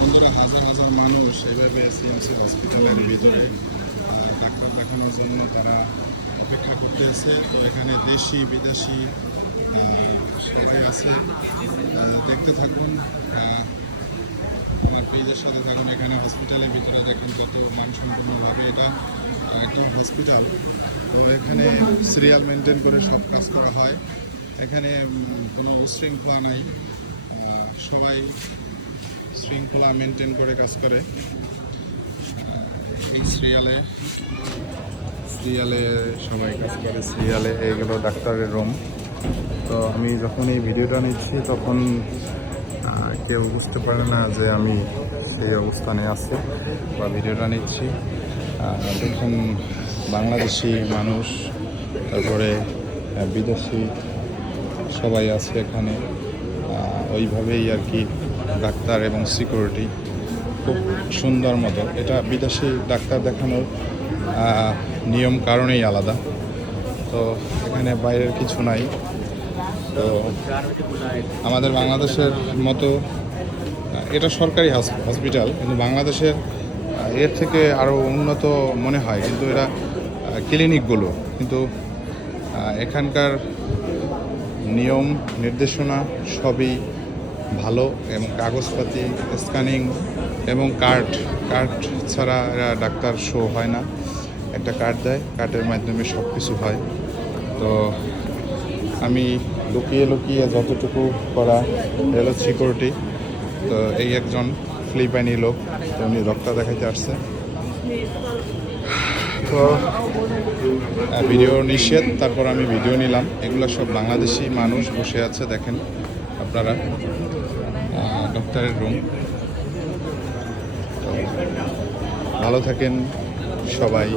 বন্ধুরা, হাজার হাজার মানুষ এইভাবে সিএমসি হসপিটালের ভিতরে ডাক্তার দেখানোর জন্য তারা অপেক্ষা করতে আছে। তো এখানে দেশি বিদেশি সবাই আছে। দেখতে থাকুন, আমার পেজের সাথে থাকুন। এখানে হসপিটালের ভিতরে দেখেন কত মানসম্পন্নভাবে এটা একটা হসপিটাল। তো এখানে সিরিয়াল মেনটেন করে সব কাজ করা হয়। এখানে কোনো উশৃঙ্খলা নাই, সবাই শৃঙ্খলা মেনটেন করে কাজ করে। এই সিরিয়ালে সবাই কাজ করে। সিরিয়ালে এইগুলো ডাক্তারের রুম। তো আমি যখন এই ভিডিওটা নিচ্ছি তখন কেউ বুঝতে পারে না যে আমি সেই অবস্থানে আছি বা ভিডিওটা নিচ্ছি। দেখুন, বাংলাদেশি মানুষ, তারপরে বিদেশি সবাই আছে এখানে। ওইভাবেই আর কি ডাক্তার এবং সিকিউরিটি খুব সুন্দর মতো। এটা বিদেশি ডাক্তার দেখানোর নিয়ম কারণেই আলাদা। তো এখানে বাইরের কিছু নাই। তো আমাদের বাংলাদেশের মতো এটা সরকারি হসপিটাল, কিন্তু বাংলাদেশের এর থেকে আরও উন্নত মনে হয়। কিন্তু এরা ক্লিনিকগুলো কিন্তু এখানকার নিয়ম নির্দেশনা সবই ভালো, এবং কাগজপাতি স্ক্যানিং এবং কার্ড ছাড়া এরা ডাক্তার শো হয় না। একটা কার্ড দেয়, কার্ডের মাধ্যমে সব কিছু হয়। তো আমি লুকিয়ে যতটুকু করা হলো সিকিউরিটি। তো এই একজন ফিলিপাইনি লোক, তো উনি রক্ত দেখাইতে আসছে। তো ভিডিও নিষেধ, তারপর আমি ভিডিও নিলাম। এগুলো সব বাংলাদেশি মানুষ বসে আছে, দেখেন আপনারা। ডক্টরের রুম। তো ভালো থাকেন সবাই।